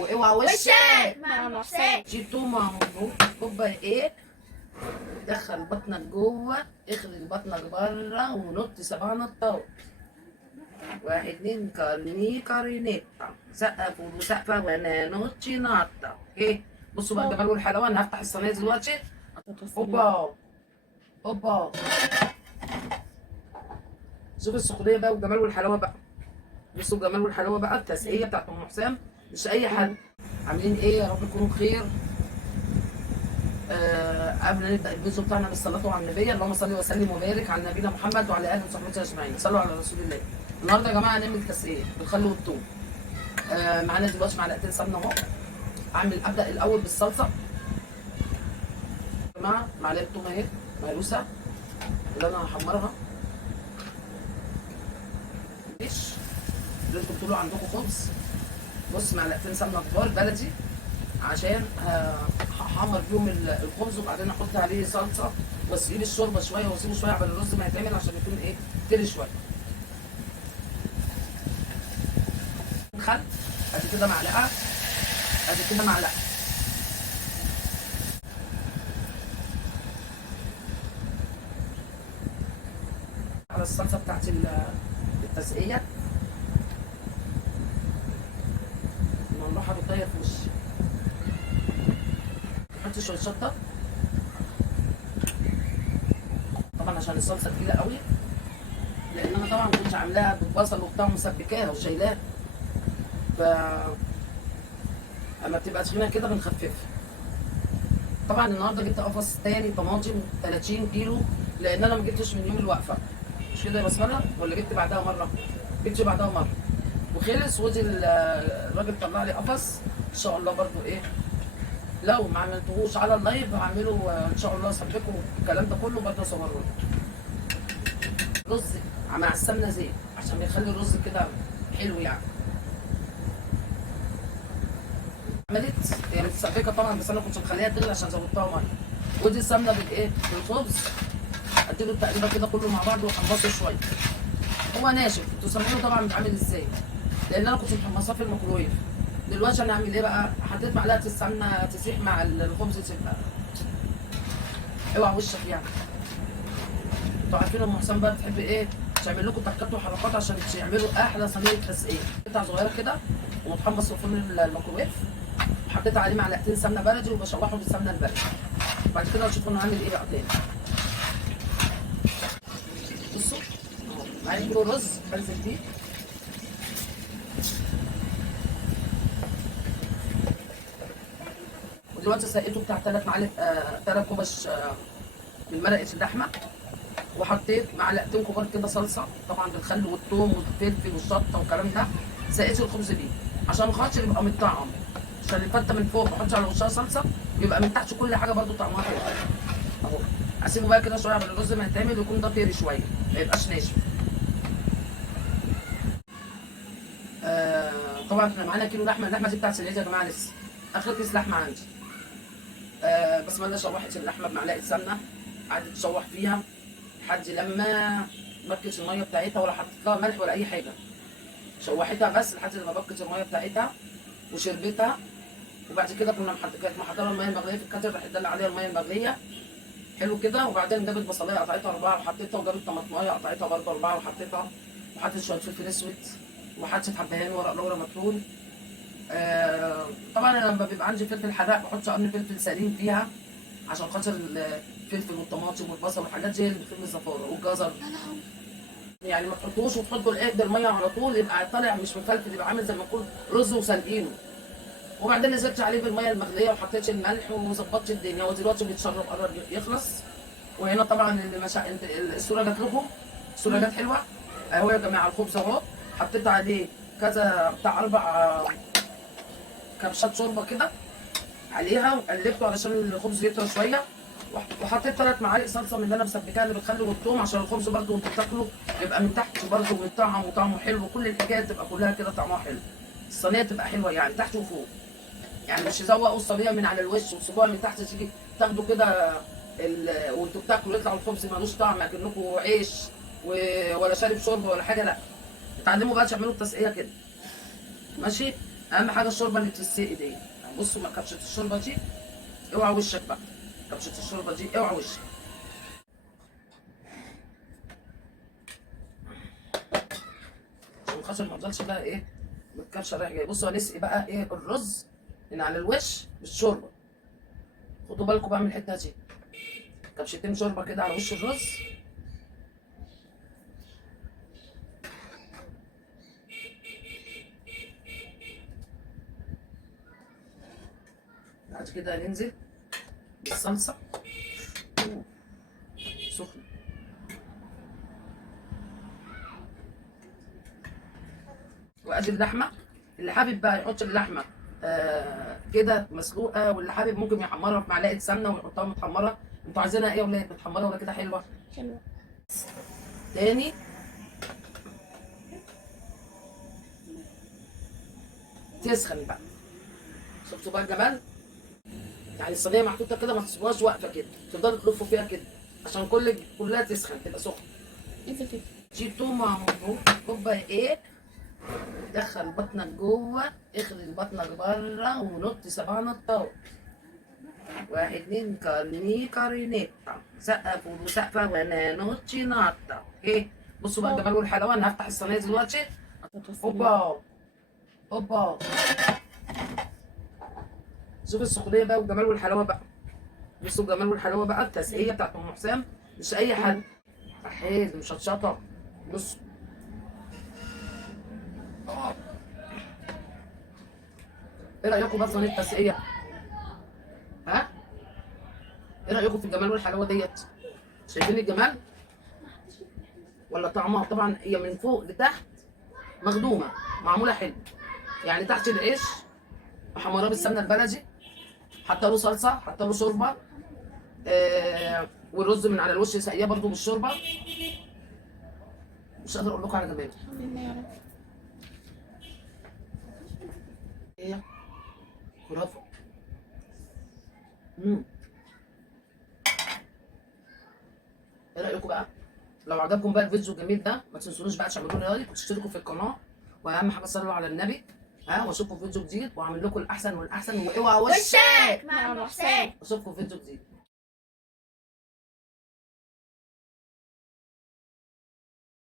اوعى وشك ماما حسين. جيب تومه مبروك كوبايه ايه. دخل بطنك جوه، اخرج بطنك بره ونط 7 نطات. 1 2 كارينيتا سقف وسقفه وانا نوتشي نطه. ايه بصوا بقى الجمال والحلاوه. انا هفتح الصينيه دلوقتي. اوبا اوبا. شوف السخونيه بقى والجمال والحلاوه بقى. بصوا الجمال والحلاوه بقى. التسقيه بتاعت ام حسام مش اي حد. عاملين ايه؟ يا رب تكونوا بخير. قبل ما نبدا الفيديو بتاعنا بالصلاه على النبي، اللهم صل وسلم وبارك على نبينا محمد وعلى اله وصحبه اجمعين. صلوا على رسول الله. النهارده يا جماعه هنعمل تسقيه بالخل والثوم. معانا دلوقتي معلقتين سمنه اهو. ابدا الاول بالصلصه. يا جماعه معلقه ثوم اهي مهروسه اللي انا هحمرها. مش اللي انتوا بتقولوا عندكم خبز. بص معلقتين سمنه كبار بلدي عشان هحمر بيهم الخبز، وبعدين احط عليه صلصه واسيب الشوربه شويه واسيبه شويه قبل الرز ما يتعمل عشان يكون ايه تري شويه. خل ادي كده معلقه، ادي كده معلقه. على الصلصه بتاعت التسقيه. المروحه بتطير في وشي. حط شويه شطه طبعا عشان الصلصه تقيله قوي، لان انا طبعا كنت عاملاها بالبصل وبتاع مسبكاها وشايلاها. ف اما بتبقى تخينه كده بنخففها. طبعا النهارده جبت قفص تاني طماطم 30 كيلو، لان انا ما جبتش من يوم الوقفه. مش كده يا بسمله؟ ولا جبت بعدها مره؟ جبت بعدها مره وخلص. ودي الراجل طلع لي قفص ان شاء الله برضو ايه. لو ما عملتهوش على اللايف هعمله ان شاء الله. اصبكم الكلام ده كله برضه اصوره لكم. رز مع السمنه زيت عشان بيخلي الرز كده حلو يعني. عملت هي متسبكه طبعا، بس انا كنت مخليها تغلي عشان زودتها ميه. ودي السمنه بالايه؟ بالخبز. اديله التقليبه كده كله مع بعض واحمصه شويه. هو ناشف، انتوا سامعينه طبعا بيتعمل ازاي، لان انا كنت محمصاه في الميكرويف. دلوقتي انا هعمل ايه بقى؟ حطيت معلقه السمنه تسيح مع الخبز تبقى اوعى وشك يعني. انتوا عارفين ام حسام بقى بتحب ايه؟ تعمل لكم تكات وحركات عشان تعملوا احلى صينيه تسقيه. قطع صغيره كده ومتحمص في فرن الميكروويف. وحطيت عليه معلقتين سمنه بلدي وبشوحه بالسمنه البلدي. بعد كده هتشوفوا انا هعمل ايه بقى تاني. بصوا اهو معايا كيلو رز بنزل بيه. ودلوقتي سقيته بتاع 3 معالق 3 كوبش من مرقه اللحمه. وحطيت معلقتين كبار كده صلصه طبعا بالخل والثوم والفلفل والشطه والكلام ده. سقيت الخبز بيه عشان خاطر يبقى متطعم. عشان الفته من فوق بحط على وشها صلصه يبقى من تحت كل حاجه برده طعمها حلو اهو. اسيبه بقى كده شويه قبل الرز ما يتعمل ويكون ده طري شويه ما يبقاش ناشف. طبعا احنا معانا كيلو لحمه. اللحمه دي بتاعت العيد يا جماعه لسه اخر كيس لحمه عندي. بس ما انا شوحت اللحمه بمعلقه سمنه. قعدت تشوح فيها لحد لما بكت الميه بتاعتها، ولا حطيت لها ملح ولا اي حاجه. شوحتها بس لحد لما بكت الميه بتاعتها وشربتها. وبعد كده كانت محضره الميه المغليه في الكاتل، راح ادلع عليها الميه المغليه حلو كده. وبعدين جابت بصلايه قطعتها 4 وحطيتها، وجابت طماطمايه قطعتها برضه 4 وحطيتها. وحطيت شويه فلفل اسود وحطيت حبهان ورق لورا مطحون. طبعا انا لما بيبقى عندي فلفل حراق بحط قرن فلفل سليم فيها عشان خاطر الفلفل والطماطم والبصل والحاجات دي اللي بتخلي الزفاره والجزر. يعني ما تحطوش وتحطوا الايه الميه على طول يبقى طالع مش مفلفل، يبقى عامل زي ما يكون رز وسلقينه. وبعدين نزلت عليه بالميه المغليه وحطيت الملح وظبطت الدنيا. ودلوقتي بيتشرب قرب يخلص. وهنا طبعا الصوره جات لكم، الصوره جات حلوه اهو يا جماعه. الخبز اهو حطيت عليه كذا بتاع 4 كبشات شوربه كده عليها وقلبته علشان الخبز يطرى شويه. وحطيت 3 معالق صلصه من اللي انا مسبكاها اللي بالخل والثوم عشان الخبز برده وانتوا بتاكلوا يبقى من تحت برده متطعم وطعمه حلو. وكل الحكايه تبقى كلها كده طعمها حلو. الصينيه تبقى حلوه يعني تحت وفوق. يعني مش يزوقوا الصينيه من على الوش وتسيبوها من تحت تيجي تاخدوا كده وانتوا بتاكلوا يطلع الخبز ملوش طعم اكنكم عيش ولا شارب شوربه ولا حاجه. لا اتعلموا بقى تعملوا التسقيه كده ماشي. اهم حاجه الشوربه اللي بتتسقي دي. بصوا كبشه الشوربه دي اوعى وشك بقى، كبشه الشوربه دي اوعى وشك. عشان خاطر ما افضلش بقى ايه بالكبشه رايح جاي. بصوا هنسقي بقى ايه الرز من على الوش بالشوربه. خدوا بالكم بقى من الحته دي، كبشتين شوربه كده على وش الرز. بعد كده هننزل بالصلصه سخنه. وادي اللحمه، اللي حابب بقى يحط اللحمه كده مسلوقه، واللي حابب ممكن يحمرها في معلقه سمنه ويحطها متحمره. انتوا عايزينها ايه يا ولاد؟ متحمره ولا كده حلوه؟ حلوة. تاني تسخن بقى. شفتوا بقى الجمال؟ يعني الصينيه محطوطه كده، ما تسيبوهاش واقفه كده، تفضلوا تلفوا فيها كده عشان كلها تسخن تبقى سخنه. ايه كده؟ جيب تومه كوبايه ايه، دخل بطنك جوه، اخرج بطنك بره ونط سبعة نطات. واحد اتنين كارني كارينيتا، سقف وسقفه وانا نوتشي ناطه. ايه بصوا بقى الجمال والحلاوه. انا هفتح الصينيه دلوقتي. اوبا اوبا، شوف السخونيه بقى والجمال والحلاوه بقى. بصوا الجمال والحلاوه بقى، التسقيه بتاعت ام حسام مش اي حد. حلو مشطشطه. بصوا ايه رايكم بقى في صينيه التسقيه؟ ها؟ ايه رايكم في الجمال والحلاوه ديت؟ شايفين الجمال؟ ولا طعمها؟ طبعا هي من فوق لتحت مخدومه، معموله حلو. يعني تحت العيش محمراه بالسمنه البلدي، حتى له صلصه، حتى له شوربه، والرز من على الوش ساقيه برضو بالشوربه. مش قادر اقول لكم على جماله. الحمد لله يا رب. ايه خرافه. ايه رايكم بقى؟ لو عجبكم بقى الفيديو الجميل ده ما تنسونوش بقى تعملوا لي لايك وتشتركوا في القناه، واهم حاجه صلوا على النبي. واشوفكم في فيديو جديد، واعمل لكم الاحسن والاحسن، واوعى وشك مع ابو حسين. اشوفكم في فيديو جديد.